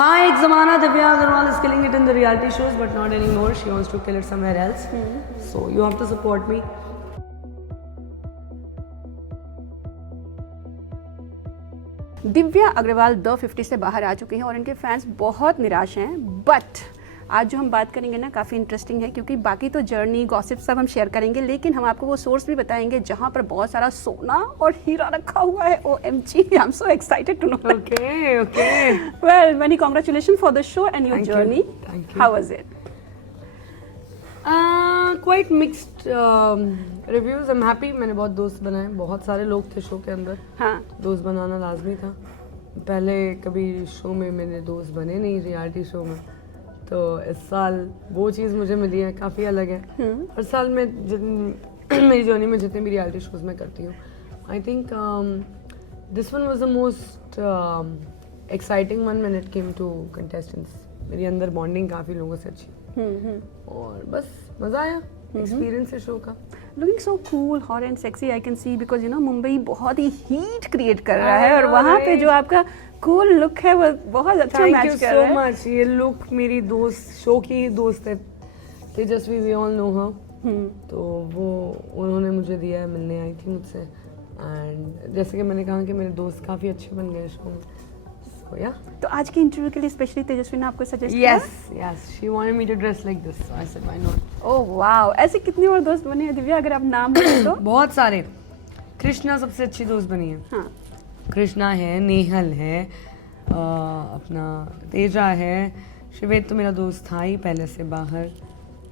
था एक ज़माना Divya Agarwal is killing it in the reality shows but not anymore. She wants to kill it somewhere else. So you have to support me. Divya Agarwal the 50 से बाहर आ चुकी हैं और इनके फैंस बहुत निराश हैं, बट आज जो हम बात करेंगे ना काफ़ी इंटरेस्टिंग है, क्योंकि बाकी तो जर्नी गॉसिप सब हम शेयर करेंगे, लेकिन हम आपको वो सोर्स भी बताएंगे जहाँ पर बहुत सारा सोना और हीरा रखा हुआ है। OMG, I am so excited to know. Okay. Well, many congratulation for the show and your Thank you. Journey. Thank you. How was it? Quite mixed reviews. I'm happy. मैंने बहुत दोस्त बनाए, बहुत सारे लोग थे शो के अंदर। हाँ, दोस्त बनाना लाजमी था। पहले कभी शो में मेरे दोस्त बने नहीं, रियलिटी शो में, तो इस साल वो चीज़ मुझे मिली है, काफ़ी अलग है। हर साल मैं मेरी जर्नी में जितने भी रियलिटी शोज में करती हूँ, I think this one was the most exciting one when it came to contestants. मेरी अंदर बॉन्डिंग काफ़ी लोगों से अच्छी, और बस मज़ा आया एक्सपीरियंस है शो का। Looking so cool, hot and sexy I can see, because you know Mumbai बहुत ही हीट क्रिएट कर रहा है और वहाँ पे जो आपका कूल लुक है वो बहुत अच्छा थैंक मैच यू कर सो रहा है। मच। ये लुक मेरी दोस्त, शो की ही दोस्त है तेजस्वी, वी ऑल नो हर, तो वो उन्होंने मुझे दिया है, मिलने आई थी मुझसे, एंड जैसे कि मैंने कहा कि मेरे दोस्त काफ़ी अच्छे बन गए शो में। So, yeah. तो आज की इंटरव्यू के लिए स्पेशली तेजस्वी ने आपको सजेस्ट किया? Yes, she wanted me to dress like this, so I said why not. Oh wow, ऐसे कितने और दोस्त बने हैं दिव्या, अगर आप नाम बोलें तो? बहुत सारे। कृष्णा सबसे अच्छी दोस्त बनी है। हाँ, कृष्णा है, नेहल है, अपना तेजा है, शिवेद तो मेरा दोस्त था ही पहले से बाहर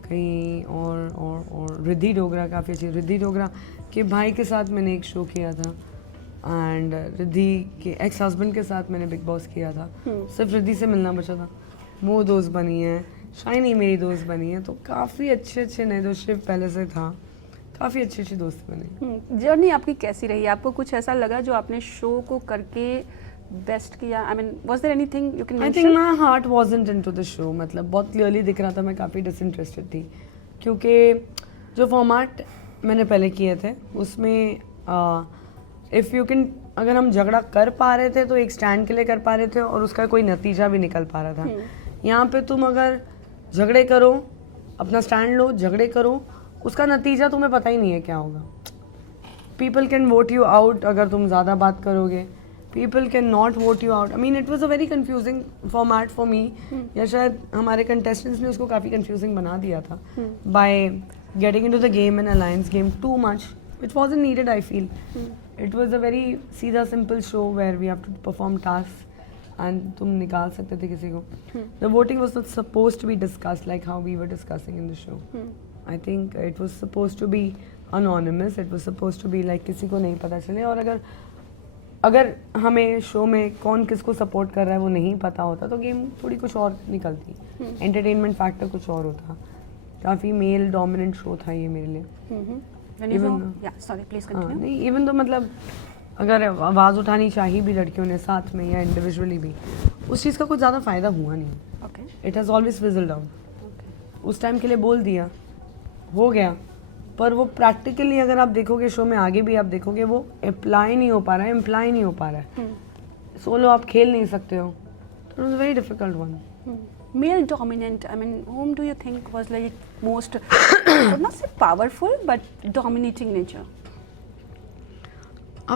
कहीं, और रिद्धि डोगरा काफ़ी अच्छी। रिद्धि डोगरा के भाई के साथ मैंने एक शो किया था, एंड रिद्धि के एक्स हस्बैंड के साथ मैंने बिग बॉस किया था। सिर्फ रिद्धि से मिलना बचा था, वो दोस्त बनी है। शाइनी मेरी दोस्त बनी है, तो काफ़ी अच्छे अच्छे नए दोस्त, शिव पहले से था, काफ़ी अच्छी अच्छी दोस्त बनी। जर्नी आपकी कैसी रही? आपको कुछ ऐसा लगा जो आपने शो को करके बेस्ट किया? I mean was there anything you can I think my heart wasn't into the show, मतलब बहुत क्लियरली दिख रहा था मैं काफ़ी डिसइंटरेस्टेड थी, क्योंकि जो फॉर्मेट मैंने पहले किए थे उसमें इफ़ यू कैन, अगर हम झगड़ा कर पा रहे थे तो एक स्टैंड के लिए कर पा रहे थे और उसका कोई नतीजा भी निकल पा रहा था। यहाँ पे तुम अगर झगड़े करो, अपना स्टैंड लो, झगड़े करो, उसका नतीजा तुम्हें पता ही नहीं है क्या होगा। People can vote you out अगर तुम ज़्यादा बात करोगे, people can not vote you out. I mean it was a very confusing format for me, या शायद हमारे कंटेस्टेंट्स ने उसको काफ़ी कन्फ्यूजिंग बना दिया था by getting into the game and alliance game too much, which wasn't needed, I feel. It was a very सीधा simple show where we have to perform tasks and तुम निकाल सकते थे किसी को. The voting was not supposed to be discussed like how we were discussing in the show. I think it was supposed to be anonymous. It was supposed to be like किसी को नहीं पता चले, और अगर हमें शो में कौन किसको सपोर्ट कर रहा है वो नहीं पता होता तो गेम थोड़ी कुछ और निकलती, एंटरटेनमेंट फैक्टर कुछ और होता। काफ़ी मेल डोमिनेंट शो था ये मेरे लिए। इवन तो मतलब अगर आवाज़ उठानी चाहिए भी लड़कियों ने साथ में या इंडिविजुअली भी, उस चीज़ का कुछ ज़्यादा फ़ायदा हुआ नहीं। It has always fizzled out. उस टाइम के लिए बोल दिया, हो गया, पर वो प्रैक्टिकली अगर आप देखोगे शो में आगे भी आप देखोगे वो अप्लाई नहीं हो पा रहा है, इम्प्लाई नहीं हो पा रहा है। सोलो आप खेल नहीं सकते हो, तो it was very difficult one. Male dominant, I mean, whom do you think was like most, not say powerful, but dominating nature?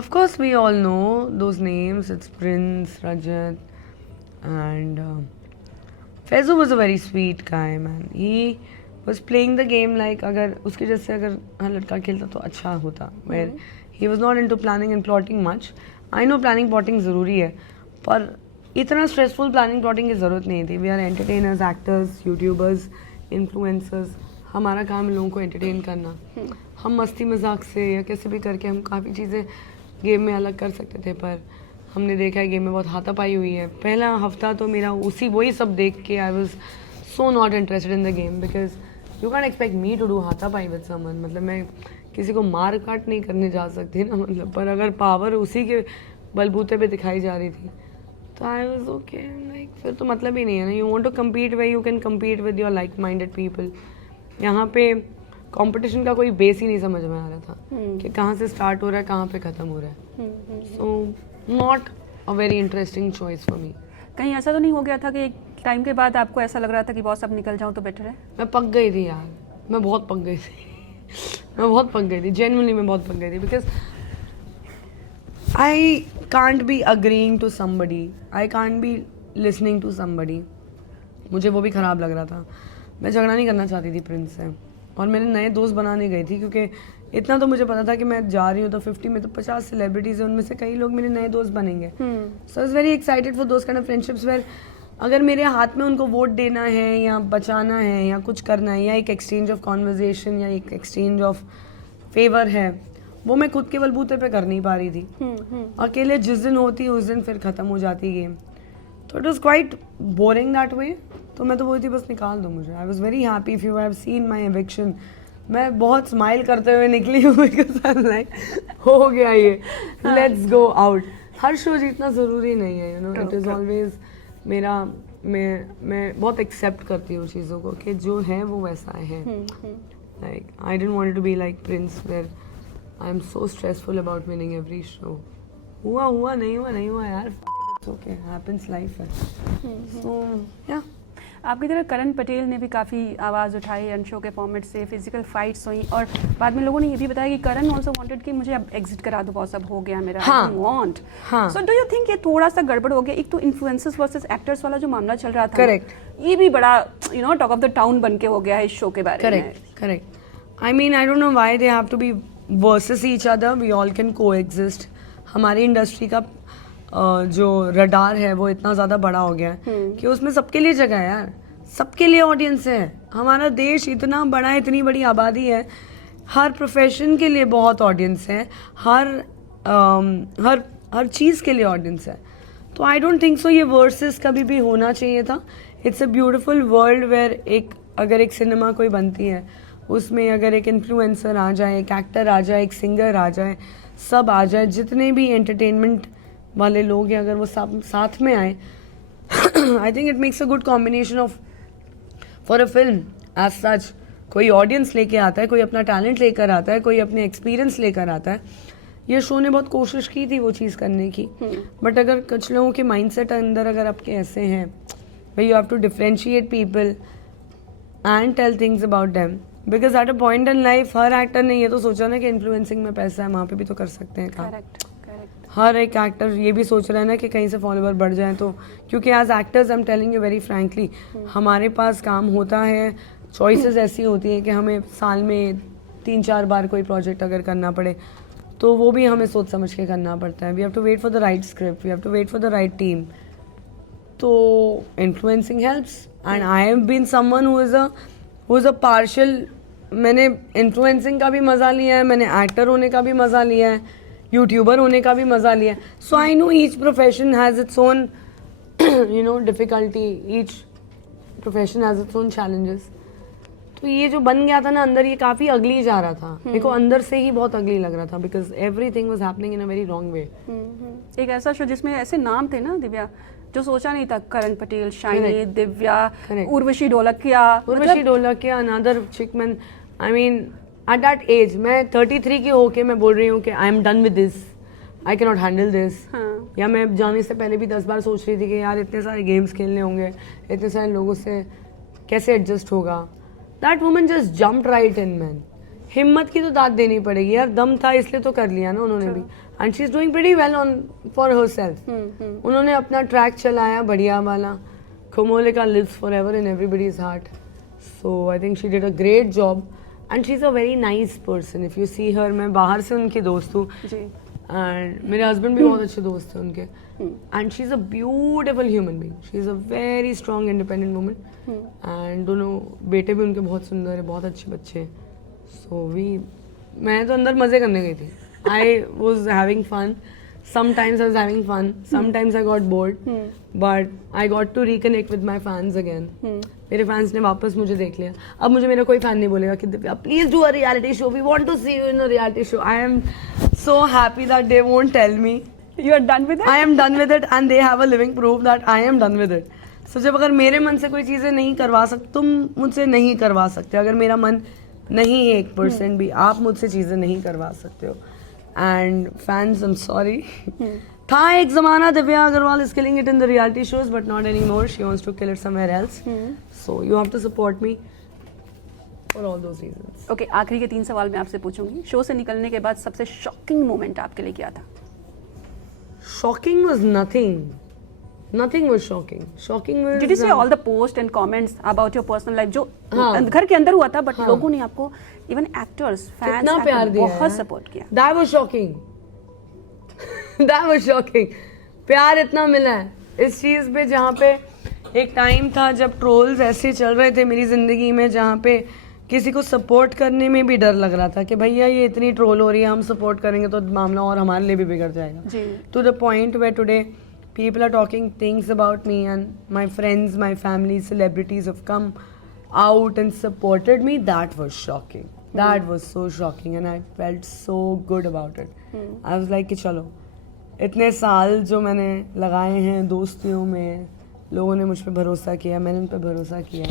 Of course, we all know those names. It's Prince, Rajat, and Faizu was a very sweet guy, man. He was playing the game like अगर उसके जैसे अगर हाँ लड़का खेलता तो अच्छा होता. Where he was not into planning and plotting much. I know planning plotting ज़रूरी है, पर इतना स्ट्रेसफुल प्लानिंग प्लॉटिंग की ज़रूरत नहीं थी। We are entertainers, actors, YouTubers, influencers, हमारा काम है लोगों को एंटरटेन करना। हम मस्ती मजाक से या कैसे भी करके हम काफ़ी चीज़ें गेम में अलग कर सकते थे, पर हमने देखा है गेम में बहुत हाथापाई हुई है। पहला हफ्ता तो मेरा वही सब देख के I was so not interested in the game, because you can expect me to do हाथापाई विद समवन। मतलब मैं किसी को मार काट नहीं करने जा सकती ना, मतलब, पर अगर पावर उसी के बलबूते पे दिखाई जा रही थी तो आई वॉज ओके, लाइक फिर तो मतलब ही नहीं है ना। You want to compete way you can compete with your like minded people. यहाँ पे कंपटीशन का कोई बेस ही नहीं समझ में आ रहा था कि कहाँ से स्टार्ट हो रहा है, कहाँ पे ख़त्म हो रहा है। So not a very interesting choice for me. कहीं ऐसा तो नहीं हो गया था कि एक टाइम के बाद आपको ऐसा लग रहा था कि बॉस अब निकल जाऊँ तो बेटर है? मैं पक गई थी यार, मैं बहुत पक गई थी मैं बहुत पक गई थी, जेन्युइनली मैं बहुत पक गई थी, because I can't be agreeing to somebody, I can't be listening to somebody. मुझे वो भी ख़राब लग रहा था। मैं झगड़ा नहीं करना चाहती थी प्रिंस से, और मैंने नए दोस्त बनाने गई थी, क्योंकि इतना तो मुझे पता था कि मैं जा रही हूँ तो 50 में तो 50 सेलिब्रिटीज़ हैं, उनमें से कई लोग मेरे नए दोस्त बनेंगे। So I was very excited for those kind of friendships where अगर मेरे हाथ में उनको वोट देना है या बचाना है या कुछ करना है या एक एक्सचेंज ऑफ कॉन्वर्जेशन या एक एक्सचेंज ऑफ फेवर है, वो मैं खुद के बलबूते पे कर नहीं पा रही थी। अकेले जिस दिन होती उस दिन फिर ख़त्म हो जाती गेम। तो it was quite boring that way. तो मैं तो बोलती बस निकाल दो मुझे। I was very happy if you have seen my eviction. मैं बहुत स्माइल करते हुए निकली हूँ, बिकॉज लाइक हो गया ये, let's go out. Her show जीतना ज़रूरी नहीं है, you know, it is always मेरा, मैं बहुत एक्सेप्ट करती हूँ चीज़ों को कि जो है वो वैसा है। Like I didn't want to be like Prince where I am so stressful about winning every show. हुआ नहीं हुआ यार, इट्स ओके, हैपेंस, लाइफ है। सो या आपकी तरह करण पटेल ने भी काफ़ी आवाज़ उठाई अन शो के फॉर्मेट से, फिजिकल फाइट्स हुई, और बाद में लोगों ने ये भी बताया कि करण ऑल्सो वांटेड कि मुझे अब एग्जिट करा दो बॉस, अब हो गया मेरा, हाँ, वांट। हाँ। सो डू यू थिंक ये थोड़ा सा गड़बड़ हो गया? एक तो इन्फ्लुएंसर्स वर्सेस एक्टर्स वाला जो मामला चल रहा था, करेक्ट, ये भी बड़ा you know talk of the town बन के हो गया है इस शो के बारे में। Correct. I mean I don't know why they have to be versus each other, we all can coexist. हमारी इंडस्ट्री का जो रडार है वो इतना ज़्यादा बड़ा हो गया है कि उसमें सबके लिए जगह है यार, सबके लिए ऑडियंस है। हमारा देश इतना बड़ा है, इतनी बड़ी आबादी है, हर प्रोफेशन के लिए बहुत ऑडियंस है, हर चीज़ के लिए ऑडियंस है। तो आई डोंट थिंक सो ये वर्सेस कभी भी होना चाहिए था। It's a beautiful world where अगर एक सिनेमा कोई बनती है, उसमें अगर एक इन्फ्लुएंसर आ जाए, एक एक्टर आ जाए, एक सिंगर आ जाए, सब आ जाए, जितने भी एंटरटेनमेंट वाले लोग हैं, अगर वो सब साथ में आए, I think it makes a good combination of for a film as such. कोई ऑडियंस लेके आता है, कोई अपना टैलेंट लेकर आता है, कोई अपने एक्सपीरियंस लेकर आता है। ये शो ने बहुत कोशिश की थी वो चीज़ करने की, बट अगर कुछ लोगों के माइंडसेट अंदर अगर आपके ऐसे हैं, भाई you have to differentiate people and tell things about them, because at a point in life हर एक्टर ने ये तो सोचा ना कि इन्फ्लुएंसिंग में पैसा है, वहाँ पे भी तो कर सकते हैं काम। हर एक एक्टर ये भी सोच रहा है ना कि कहीं से फॉलोवर बढ़ जाए, तो क्योंकि as actors I am telling you very frankly, हमारे पास काम होता है, चॉइसेस ऐसी होती हैं कि हमें साल में 3-4 बार कोई प्रोजेक्ट अगर करना पड़े तो वो भी हमें सोच समझ के करना पड़ता है। We have to wait for the right script, we have to wait for the right team. तो influencing helps and I have been someone who is a partial. मैंने इन्फ्लुएंसिंग का भी मज़ा लिया है, मैंने एक्टर होने का भी मज़ा लिया है, यूट्यूबर होने का भी मज़ा लिया है। So I know each profession has its own you know difficulty, each profession has its own challenges. तो ये जो बन गया था ना अंदर, ये काफ़ी अगली जा रहा था, मेरे को अंदर से ही बहुत अगली लग रहा था, because everything was happening in a very wrong way. एक ऐसा शो जिसमें ऐसे नाम थे ना दिव्या, जो सोचा नहीं था, Karan Patel, Shiny, Divya, Urvashi Dholakia, another chick man. I mean at that age, मैं 33 की होके मैं बोल रही हूँ कि I am done with this, I can not handle this. या मैं जाने से पहले भी 10 बार सोच रही थी कि यार इतने सारे गेम्स खेलने होंगे, इतने सारे लोगों से कैसे एडजस्ट होगा। That woman just jumped right in man. हिम्मत की तो दाद देनी पड़ेगी यार, दम था इसलिए तो कर लिया ना उन्होंने भी। And she is doing pretty well on for herself. उन्होंने अपना ट्रैक चलाया बढ़िया वाला, Komolika lives forever in everybody's heart. So I think she did a great job and she is a very nice person. If you see her, मैं बाहर से उनकी दोस्त हूँ एंड मेरे हस्बैंड भी बहुत अच्छे दोस्त थे उनके। And she is a beautiful human being, she is a very strong independent woman. And दोनों बेटे भी उनके बहुत सुंदर है, बहुत अच्छे बच्चे हैं। सो मैं तो अंदर मज़े करने गई थी। I was having fun, sometimes I was having fun, sometimes I got bored, but I got to reconnect with my fans again. मेरे फैंस ने वापस मुझे देख लिया। अब मुझे मेरा कोई फैन नहीं बोलेगा कि Divya please do a reality show, we want to see you in a reality show. I am so happy that they won't tell me you are done with it. I am done with it and they have a living proof that I am done with it. So जब अगर मेरे मन से कोई चीज़ें नहीं करवा सकते, तुम मुझसे नहीं करवा सकते। अगर मेरा मन नहीं है 1% भी, आप मुझसे चीज़ें नहीं करवा सकते हो। And fans, I am sorry, था एक ज़माना Divya Agarwal is killing it in the reality shows but not anymore. She wants to kill it somewhere else. So you have to support me for all those reasons. Okay, आखिरी के 3 सवाल मैं आपसे पूछूंगी. Show से निकलने के बाद सबसे शॉकिंग मोमेंट आपके लिए क्या था? Shocking was nothing. Nothing was shocking. Shocking was. Did you see all the posts and comments about your personal life जो हाँ. घर के अंदर हुआ था, बट हाँ. लोगों ने आपको इवन एक्टर्स फैंस कितना प्यार दिया बहुत है. सपोर्ट किया. That was shocking. That was shocking. प्यार इतना मिला है इस चीज़ पे, जहाँ पे एक टाइम था जब ट्रोल्स ऐसे चल रहे थे मेरी ज़िंदगी में, जहाँ पे किसी को सपोर्ट करने में भी डर लग रहा था कि भैया ये इतनी ट्रोल हो रही है, हम सपोर्ट करेंगे तो मामला और हमारे लिए भी बिगड़ जाएगा. जी. To the point way today people are talking things about me and my friends, my family, celebrities have come out and supported me. That was shocking. That was so shocking and I felt so good about it. I was like कि चलो इतने साल जो मैंने लगाए हैं दोस्तियों में, लोगों ने मुझ पे भरोसा किया, मैंने उन पे भरोसा किया,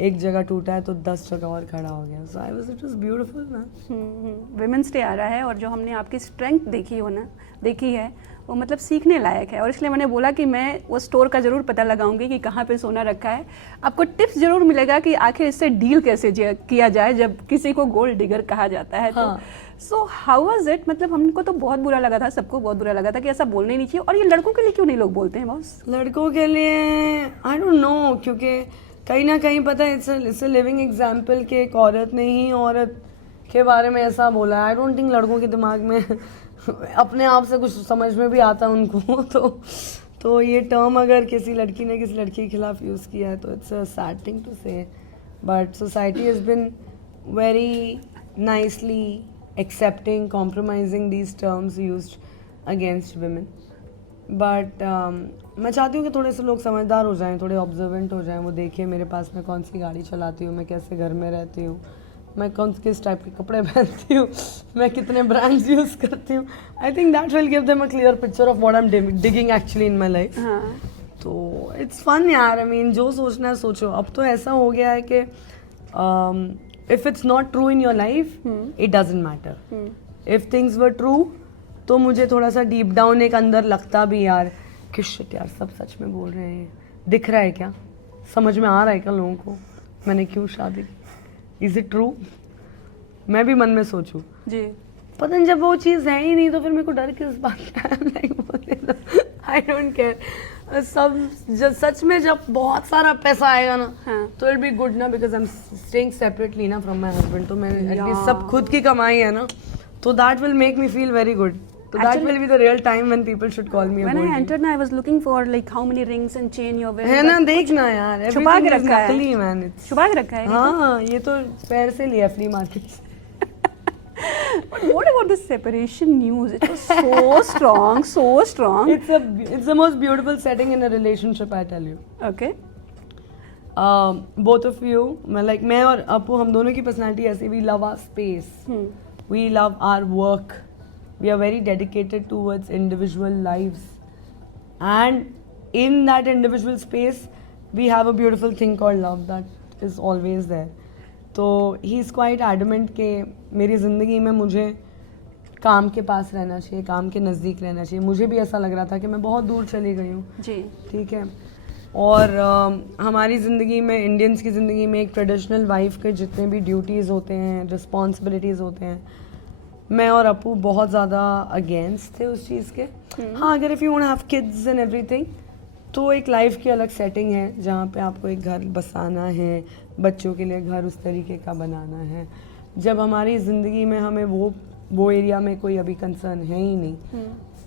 एक जगह टूटा है तो 10 जगह और खड़ा हो गया. So it was beautiful man. Women's Day आ रहा है और जो हमने आपकी स्ट्रेंथ देखी है वो मतलब सीखने लायक है, और इसलिए मैंने बोला कि मैं वो स्टोर का ज़रूर पता लगाऊंगी कि कहाँ पे सोना रखा है. आपको टिप्स ज़रूर मिलेगा कि आखिर इससे डील कैसे किया जाए जब किसी को गोल्ड डिगर कहा जाता है. हाँ. तो सो हाउ वाज इट? मतलब हमको तो बहुत बुरा लगा था, सबको बहुत बुरा लगा था कि ऐसा बोलना ही नहीं चाहिए. और ये लड़कों के लिए क्यों नहीं लोग बोलते हैं बॉस? लड़कों के लिए आई डोंट नो, क्योंकि कहीं ना कहीं पता है इट्स अ लिविंग एग्जाम्पल कि एक औरत ने ही औरत के बारे में ऐसा बोला. आई डोंट थिंक लड़कों के दिमाग में अपने आप से कुछ समझ में भी आता उनको. तो ये टर्म अगर किसी लड़की ने किसी लड़की के खिलाफ यूज़ किया है तो it's a sad thing to say, but society has been very nicely accepting compromising these terms used against women. But मैं चाहती हूँ कि थोड़े से लोग समझदार हो जाएं, थोड़े ऑब्जर्वेंट हो जाएं. वो देखिए मेरे पास मैं कौन सी गाड़ी चलाती हूँ, मैं कैसे घर में रहती हूँ, मैं किस टाइप के कपड़े पहनती हूँ, मैं कितने ब्रांड्स यूज़ करती हूँ. I think that will give them a clear picture of what I am digging actually in my life. तो इट्स फन यार. आई मीन जो सोचना है सोचो. अब तो ऐसा हो गया है कि if it's not true in your life it doesn't matter. If things were true तो मुझे थोड़ा सा डीप डाउन एक अंदर लगता भी यार कि शिट यार सब सच में बोल रहे हैं, दिख रहा है क्या, समझ में आ रहा है क्या लोगों को, मैंने क्यों शादी, इज इट ट्रू. मैं भी मन में सोचूं जी. पता नहीं जब वो चीज़ है ही नहीं तो फिर मेरे को डर किस बात का. I don't care. सब जब सच में जब बहुत सारा पैसा आएगा ना तो इट बी गुड ना, because I am staying separately ना फ्रॉम माई हस्बैंड. तो मैं एटलीस्ट सब खुद की कमाई है ना, तो that will make me feel very good. So that will be the real time when people should call me a gold digger. When I entered, I was looking for like how many rings and chain you're wearing. है ना, देखना यार. छुपा के everything is रखा है. नकली man. छुपा के रखा है. हाँ, ये तो पैर से लिया फ्ली मार्केट से. But what about the separation news? It was so strong, so strong. It's the most beautiful setting in a relationship, I tell you. Okay. Both of you, मैं और अपू, हम दोनों की personality ऐसी. We love our space. We love our work. We are very dedicated towards individual lives. And in that individual space, we have a beautiful thing called love that is always there. तो he is quite adamant कि मेरी ज़िंदगी में मुझे काम के पास रहना चाहिए, काम के नज़दीक रहना चाहिए. मुझे भी ऐसा लग रहा था कि मैं बहुत दूर चली गई हूँ जी. ठीक है. और हमारी ज़िंदगी में, इंडियंस की ज़िंदगी में एक ट्रेडिशनल वाइफ के जितने भी ड्यूटीज़ होते हैं, रिस्पॉन्सिबिलिटीज़ होते हैं, मैं और अपू बहुत ज़्यादा अगेंस्ट थे उस चीज़ के. हाँ, अगर if you want have kids and everything तो एक लाइफ की अलग सेटिंग है जहाँ पे आपको एक घर बसाना है, बच्चों के लिए घर उस तरीके का बनाना है. जब हमारी ज़िंदगी में हमें वो एरिया में कोई अभी कंसर्न है ही नहीं,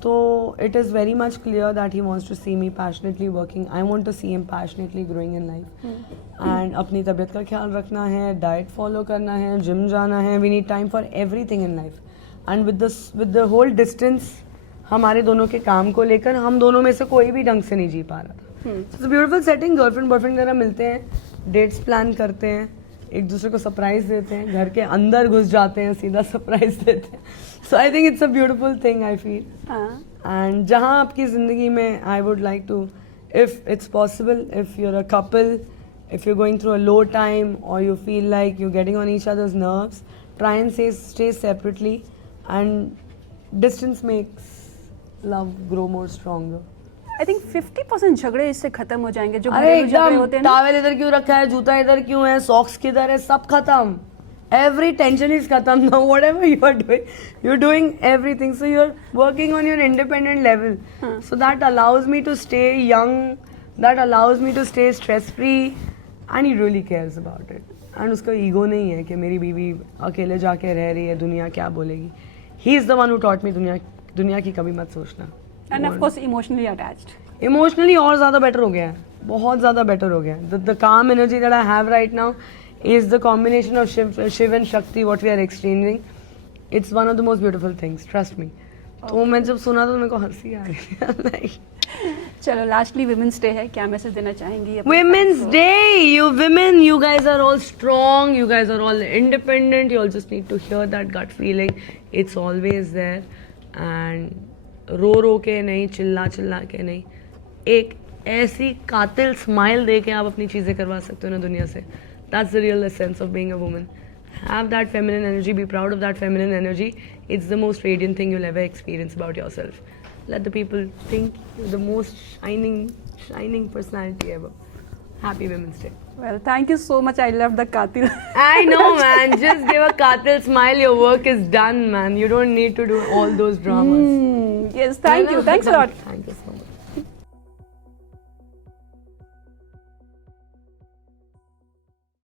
तो it is very much clear that he wants to see me passionately working. I want to see him passionately growing in life. And अपनी तबीयत का ख्याल रखना है, डाइट फॉलो करना है, जिम जाना है. We need time for everything in life. And with the whole distance हमारे दोनों के काम को लेकर हम दोनों में से कोई भी ढंग से नहीं जी पा रहा था. It's a beautiful setting. Girlfriend boyfriend वगैरह मिलते हैं, डेट्स प्लान करते हैं, एक दूसरे को सरप्राइज देते हैं, घर के अंदर घुस जाते हैं, सीधा सरप्राइज देते हैं. So I think it's a beautiful thing I feel. And जहाँ आपकी ज़िंदगी में I would like to, if it's possible, if you are a couple, if you're going through a low time or you feel like you're getting on each other's nerves, try and stay separately. And distance makes love grow more stronger. I think 50% झगड़े इससे खत्म हो जाएंगे जो अरे घरेलू झगड़े एकदम, होते हैं ना। टावल इधर क्यों रखा है, जूता इधर क्यों है, सॉक्स किधर है, सब खत्म. Every tension is khatam now. Whatever you are doing, you're doing everything. So you're working on your independent level. So that allows me to stay young. That allows me to stay stress free. And he really cares about it. And उसका ego नहीं है कि मेरी बीवी अकेले जाके रह रही है, दुनिया क्या बोलेगी. He is the one who taught me दुनिया की कभी मत सोचना. End of course emotionally attached. Emotionally और ज़्यादा better हो गया है, बहुत ज़्यादा better हो गया है. The calm energy that I have right now is the combination of Shiv and Shakti what we are exchanging. It's one of the most beautiful things, trust me. तो मैं जब सुना तो मेरे को हंसी आ रही है. Like, चलो लास्टली वुमेन्स डे है, क्या मैसेज देना चाहेंगी अपने Women's fans को? Day, you women, you guys are all strong, you guys are all independent, you all just need to hear that gut feeling. It's always there. And रो के नहीं, चिल्ला के नहीं, एक ऐसी कातिल स्माइल दे के आप अपनी चीज़ें करवा सकते हो ना दुनिया से. That's the real essence of being a woman. Have that feminine energy, be proud of that feminine energy. It's the most radiant thing you'll ever experience about yourself. Let the people think you're the most shining personality ever. Happy Women's Day. Well, thank you so much. I love the Katil. I know, man. Just give a Katil smile. Your work is done, man. You don't need to do all those dramas. Yes, thank you. Thanks a lot. Thank you so much.